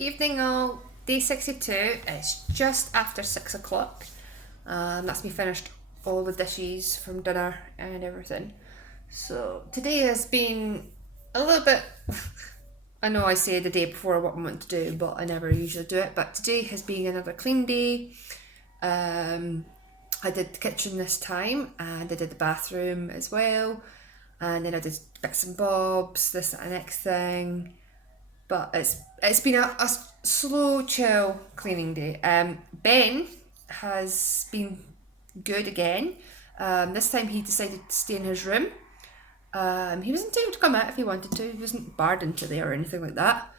Evening all, day 62. It's just after 6 o'clock. That's me finished all the dishes from dinner and everything. So today has been a little bit. I know I say the day before what I want to do, but I never usually do it. But today has been another clean day. Um, I did the kitchen this time and I did the bathroom as well. And then I did bits and bobs, this and the next thing. But it's been a slow, chill cleaning day. Ben has been good again. This time he decided to stay in his room. He was entitled to come out if he wanted to. He wasn't barred into there or anything like that.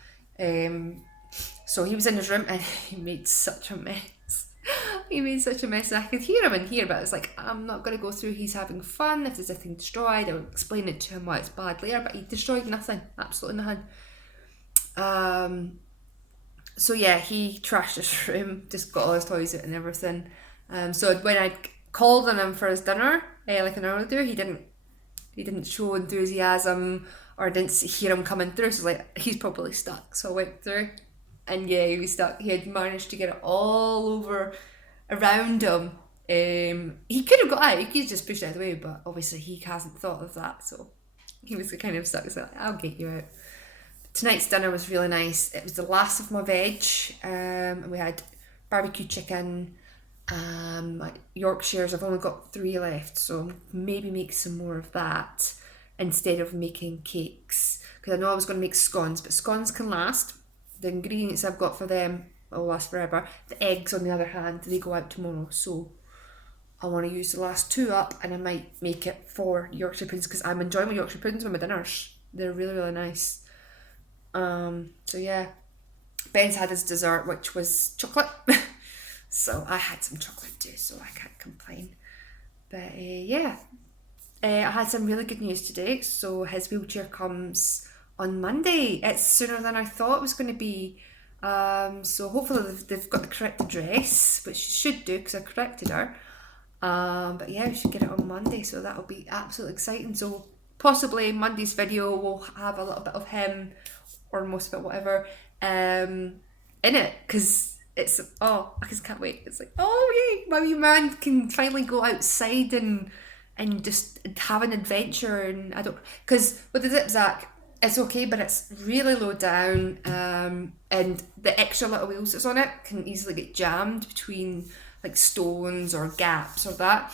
So he was in his room and he made such a mess. He made such a mess. I could hear him in here, but it's like, I'm not going to go through. He's having fun. If there's anything destroyed, I'll explain it to him why it's bad later. But he destroyed nothing. Absolutely nothing. So yeah, he trashed his room, just got all his toys out and everything. So when I called on him for his dinner, like an hour later, he didn't show enthusiasm or didn't hear him coming through. So like he's probably stuck. So I went through, and yeah, he was stuck. He had managed to get it all over around him. He could have got out. He could have just pushed it out of the way, but obviously he hasn't thought of that. So he was kind of stuck. So I'll get you out. Tonight's dinner was really nice. It was the last of my veg. We had barbecue chicken, like Yorkshires. I've only got 3 left, so maybe make some more of that instead of making cakes. Because I know I was going to make scones, but scones can last. The ingredients I've got for them will last forever. The eggs, on the other hand, they go out tomorrow, so I want to use the last 2 up, and I might make it for Yorkshire puddings because I'm enjoying my Yorkshire puddings with my dinners. They're really, really nice. So yeah, Ben's had his dessert, which was chocolate. So I had some chocolate too, so I can't complain. But yeah, I had some really good news today. So his wheelchair comes on Monday. It's sooner than I thought it was going to be. So hopefully they've got the correct address, which should do because I corrected her. But yeah, we should get it on Monday, so that'll be absolutely exciting. So possibly Monday's video will have a little bit of him, or most of it, whatever, in it, because I just can't wait. It's like, oh yay, my wee man can finally go outside and just have an adventure. And I don't, because with the Zip Zac, it's okay, but it's really low down, and the extra little wheels that's on it can easily get jammed between like stones or gaps or that.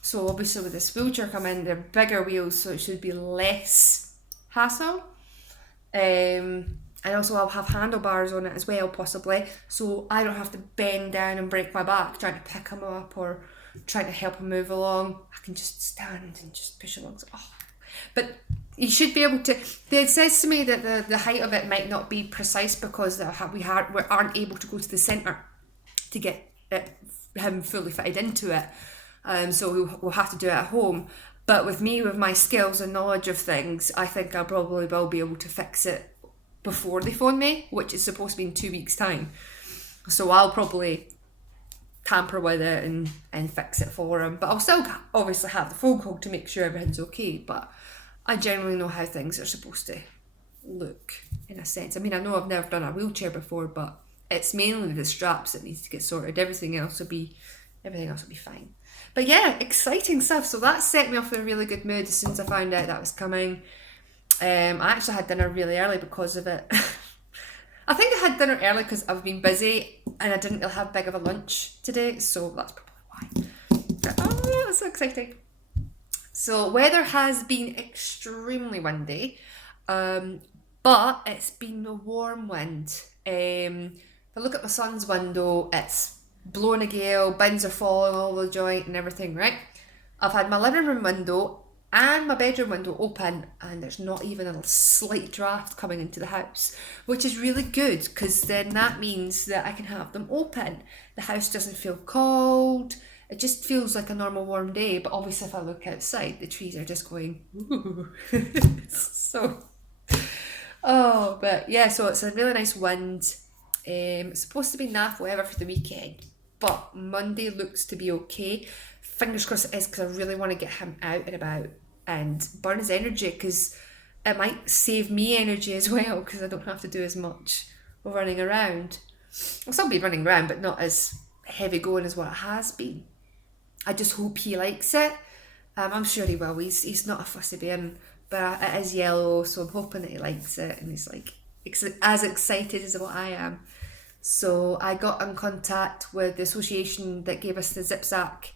So obviously with this wheelchair coming, they're bigger wheels, so it should be less hassle. And also I'll have handlebars on it as well, possibly, so I don't have to bend down and break my back trying to pick him up or trying to help him move along. I can just stand and just push along. So, But you should be able to. It says to me that the height of it might not be precise because we aren't able to go to the centre to get him fully fitted into it. So we'll have to do it at home. But with me, with my skills and knowledge of things, I think I probably will be able to fix it before they phone me, which is supposed to be in 2 weeks' time. So I'll probably tamper with it and fix it for him. But I'll still obviously have the phone call to make sure everything's okay. But I generally know how things are supposed to look, in a sense. I mean, I know I've never done a wheelchair before, but it's mainly the straps that needs to get sorted. Everything else will be fine. But yeah, exciting stuff. So that set me off in a really good mood as soon as I found out that was coming. I actually had dinner really early because of it. I think I had dinner early because I've been busy and I didn't really have big of a lunch today, so that's probably why. Oh, that's so exciting. So weather has been extremely windy, but it's been a warm wind. If I look at my son's window, it's blowing a gale, bins are falling all the joint and everything, right? I've had my living room window and my bedroom window open, and there's not even a slight draft coming into the house, which is really good because then that means that I can have them open. The house doesn't feel cold. It just feels like a normal warm day. But obviously if I look outside, the trees are just going ooh. So but yeah, so it's a really nice wind. It's supposed to be naff weather for the weekend, but Monday looks to be okay. Fingers crossed it is, because I really want to get him out and about and burn his energy, because it might save me energy as well, because I don't have to do as much of running around. I'll still be running around, but not as heavy going as what it has been. I just hope he likes it. I'm sure he will. He's not a fussy bairn, but it is yellow, so I'm hoping that he likes it and he's like as excited as what I am. So I got in contact with the association that gave us the Zip-Zac,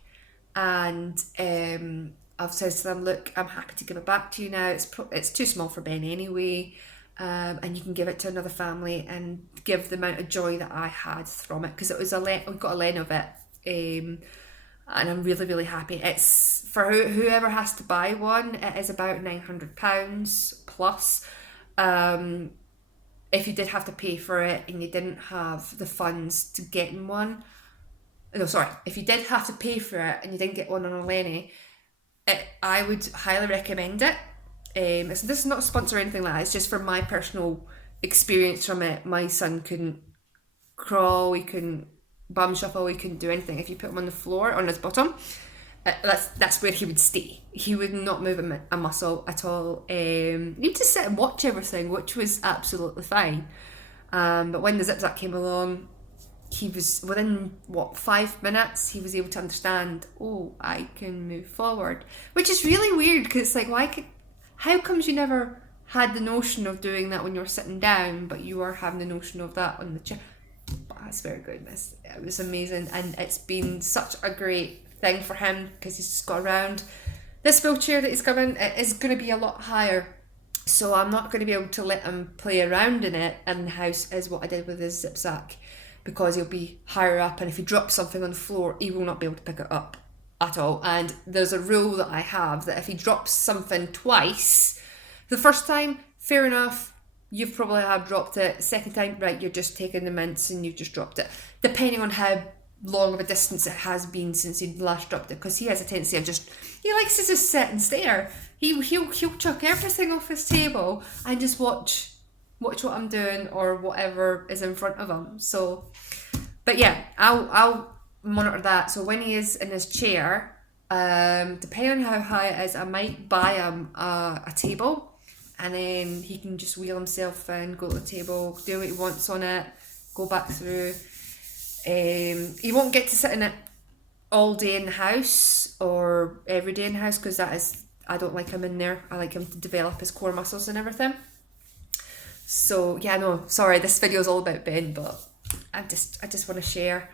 and I've said to them, look, I'm happy to give it back to you now. It's too small for Ben anyway, and you can give it to another family and give the amount of joy that I had from it, because it was we got a len of it, and I'm really, really happy. It's for whoever has to buy one. It is about £900 plus. If you did have to pay for it and you didn't have the funds to get one, if you did have to pay for it and you didn't get one on a Lenny, I would highly recommend it. This is not a sponsor or anything like that. It's just from my personal experience from it. My son couldn't crawl, he couldn't bum shuffle, he couldn't do anything. If you put him on the floor, on his bottom, that's where he would stay. He would not move a muscle at all. He would just sit and watch everything, which was absolutely fine. But when the Zip-Zac came along, he was within 5 minutes he was able to understand, oh, I can move forward, which is really weird, because it's like, how comes you never had the notion of doing that when you were sitting down, but you are having the notion of that on the chair? But I swear to goodness, it was amazing, and it's been such a great thing for him, because he's just got around. This wheelchair that he's coming, it is going to be a lot higher, so I'm not going to be able to let him play around in it in the house as what I did with his Zip-Zac, because he'll be higher up, and if he drops something on the floor, he will not be able to pick it up at all. And there's a rule that I have that if he drops something twice, the first time, fair enough, you've probably have dropped it. Second time, right, you're just taking the mints and you've just dropped it, depending on how long of a distance it has been since he last dropped it, because he has a tendency of he likes to just sit and stare. He'll chuck everything off his table and just watch what I'm doing or whatever is in front of him. So, but yeah, I'll monitor that. So when he is in his chair, depending on how high it is, I might buy him a table, and then he can just wheel himself in, go to the table, do what he wants on it, go back through. He won't get to sit in it all day in the house or every day in the house, because I don't like him in there. I like him to develop his core muscles and everything. So yeah, no, sorry, this video is all about Ben, but I just want to share.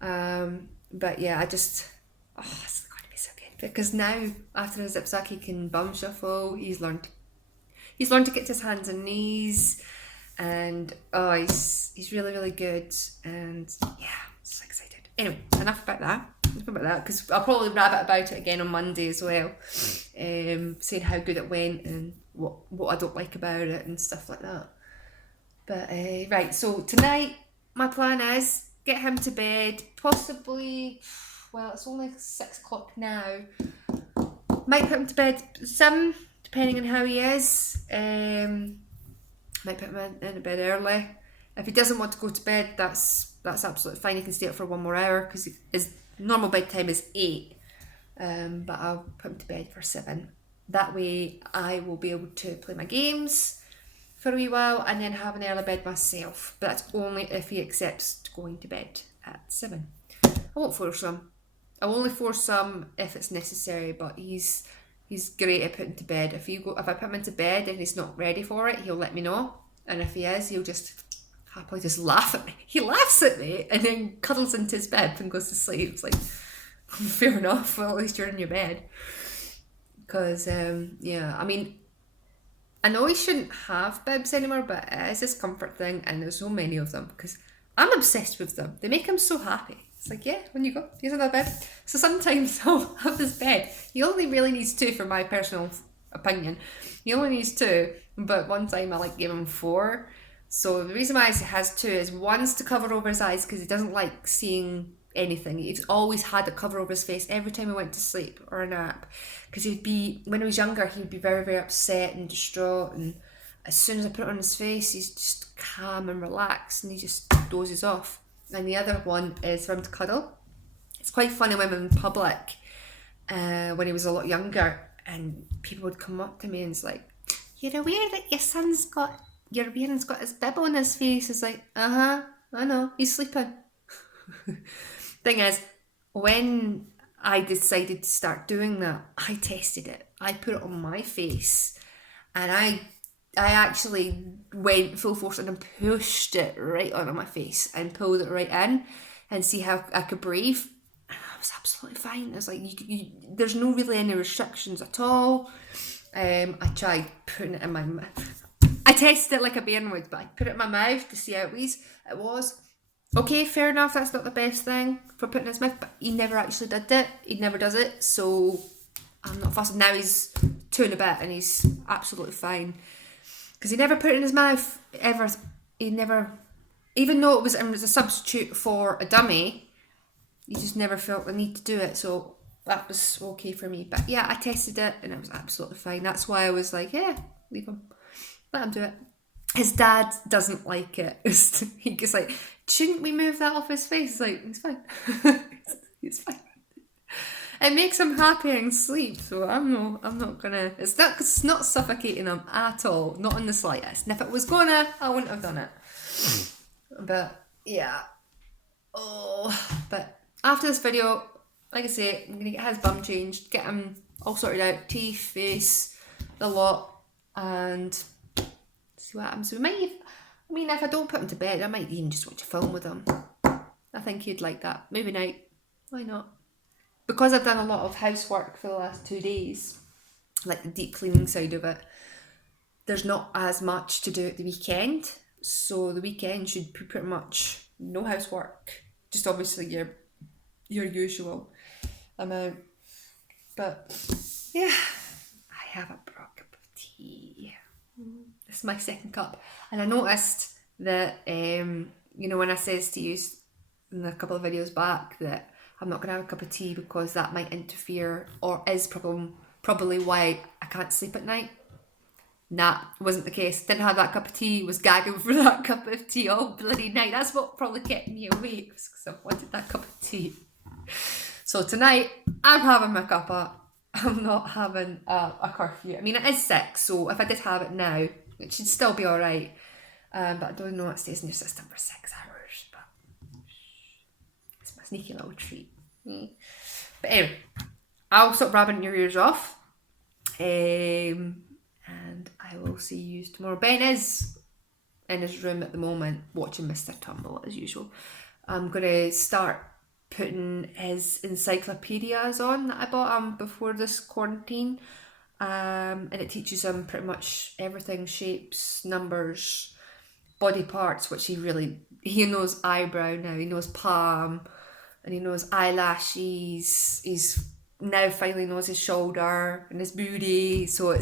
But yeah, it's going to be so good, because now after his Zip-Zac he can bum shuffle. He's learned to get to his hands and knees, and he's really, really good, and yeah, so excited. Anyway, enough about that, because I'll probably rabbit about it again on Monday as well, saying how good it went and what I don't like about it and stuff like that. But right, so tonight my plan is get him to bed, possibly, well, it's only 6 o'clock now, might put him to bed 7, depending on how he is. Might put him in bed early. If he doesn't want to go to bed, that's absolutely fine. He can stay up for 1 more hour, because his normal bedtime is 8. But I'll put him to bed for 7. That way I will be able to play my games for a wee while and then have an early bed myself. But that's only if he accepts going to bed at 7. I won't force him. I'll only force him if it's necessary, but he's great at putting to bed. If I put him into bed and he's not ready for it, he'll let me know. And if he is, he'll just happily just laugh at me. He laughs at me and then cuddles into his bed and goes to sleep. It's like, fair enough, well, at least you're in your bed. Because, yeah, I mean, I know he shouldn't have bibs anymore, but it is this comfort thing, and there's so many of them, because I'm obsessed with them. They make him so happy. It's like, yeah, when you go, use another bed. So sometimes I'll have this bed. He only really needs 2, for my personal opinion. He only needs 2, but one time I gave him 4. So the reason why he has 2 is, one's to cover over his eyes, because he doesn't like seeing anything. He's always had a cover over his face every time he went to sleep or a nap, because when he was younger, he would be very, very upset and distraught, and as soon as I put it on his face, he's just calm and relaxed, and he just dozes off. And the other one is for him to cuddle. It's quite funny when I'm in public, when he was a lot younger, and people would come up to me and it's like, you're aware that your son's got your bairn's got his bib on his face. It's like, I know, he's sleeping. Thing is, when I decided to start doing that, I tested it. I put it on my face, and I actually went full force and pushed it right onto my face and pulled it right in and see how I could breathe. And I was absolutely fine. It's like, there's no really any restrictions at all. I tried putting it in my mouth. I tested it like a bairn would, but I put it in my mouth to see how it was. Okay, fair enough, that's not the best thing for putting in his mouth, but he never actually did it. He never does it, so I'm not fussed. Now he's 2 and a bit and he's absolutely fine. Because he never put it in his mouth, ever. He never, even though it was a substitute for a dummy, he just never felt the need to do it, so that was okay for me. But yeah, I tested it and it was absolutely fine. That's why I was like, yeah, leave him. Let him do it. His dad doesn't like it. He gets like, shouldn't we move that off his face? It's like, he's fine. He's fine. It makes him happy and sleep, so I'm not gonna. It's not suffocating him at all, not in the slightest. And if it was gonna, I wouldn't have done it. But yeah, but after this video, like I say, I'm gonna get his bum changed, get him all sorted out, teeth, face, the lot, and see what happens. We might, if I don't put him to bed, I might even just watch a film with him. I think he'd like that. Movie night, why not? Because I've done a lot of housework for the last 2 days, like the deep cleaning side of it, there's not as much to do at the weekend. So the weekend should be pretty much no housework, just obviously your usual amount. But yeah, I have a cup of tea. This is my second cup, and I noticed that when I says to you in a couple of videos back that I'm not gonna have a cup of tea because that might interfere, or is probably why I can't sleep at night. Nah, wasn't the case. Didn't have that cup of tea, was gagging for that cup of tea all bloody night. That's what probably kept me awake, because I wanted that cup of tea. So tonight, I'm having my cuppa. I'm not having a curfew. I mean, it is 6, so if I did have it now, it should still be alright. But I don't know it stays in your system for 6 hours. But it's my sneaky little treat. But anyway, I'll stop rabbing your ears off. And I will see you tomorrow. Ben is in his room at the moment watching Mr. Tumble as usual. I'm going to start putting his encyclopedias on that I bought him before this quarantine. And it teaches him pretty much everything, shapes, numbers, body parts, which he knows eyebrow now, he knows palm, and he knows eyelashes. He's now finally knows his shoulder and his booty, so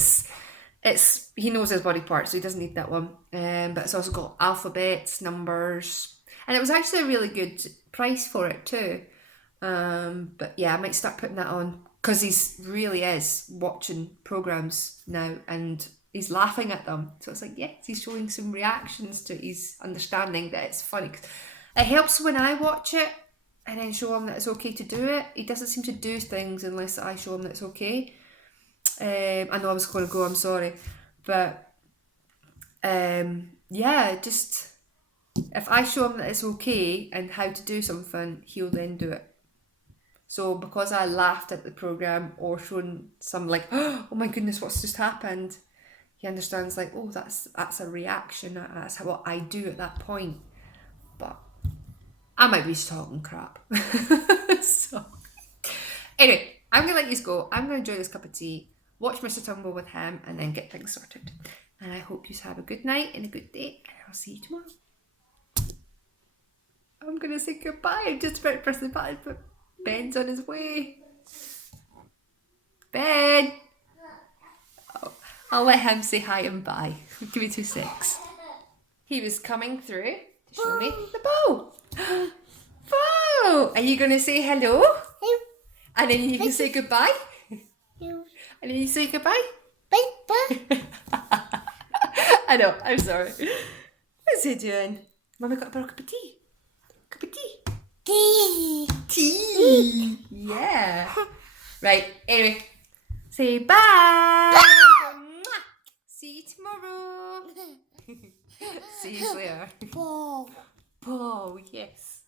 he knows his body parts, so he doesn't need that one. But it's also got alphabets, numbers, and it was actually a really good price for it too. But yeah, I might start putting that on, because he really is watching programs now and he's laughing at them. So it's like, yes, he's showing some reactions to it. He's understanding that it's funny. It helps when I watch it and then show him that it's okay to do it. He doesn't seem to do things unless I show him that it's okay. I know I was going to go, I'm sorry. But just if I show him that it's okay and how to do something, he'll then do it. So because I laughed at the programme or shown some like, oh my goodness, what's just happened, he understands like, oh, that's a reaction, that's what I do at that point. But I might be just talking crap. So anyway, I'm going to let you go. I'm going to enjoy this cup of tea, watch Mr. Tumble with him, and then get things sorted. And I hope you have a good night and a good day, and I'll see you tomorrow. I'm going to say goodbye. I'm just about to press the button, but Ben's on his way. Ben! Oh, I'll let him say hi and bye. Give me 2 secs. He was coming through to show me the bow. Bow! Are you going to say hello? And then you can say goodbye? And then you say goodbye? Bye. I know, I'm sorry. What's he doing? Mummy got a cup of tea. Cup of tea. Tea. Yeah. Right, anyway. Say bye. See you tomorrow. See you later. Ball. Oh, yes.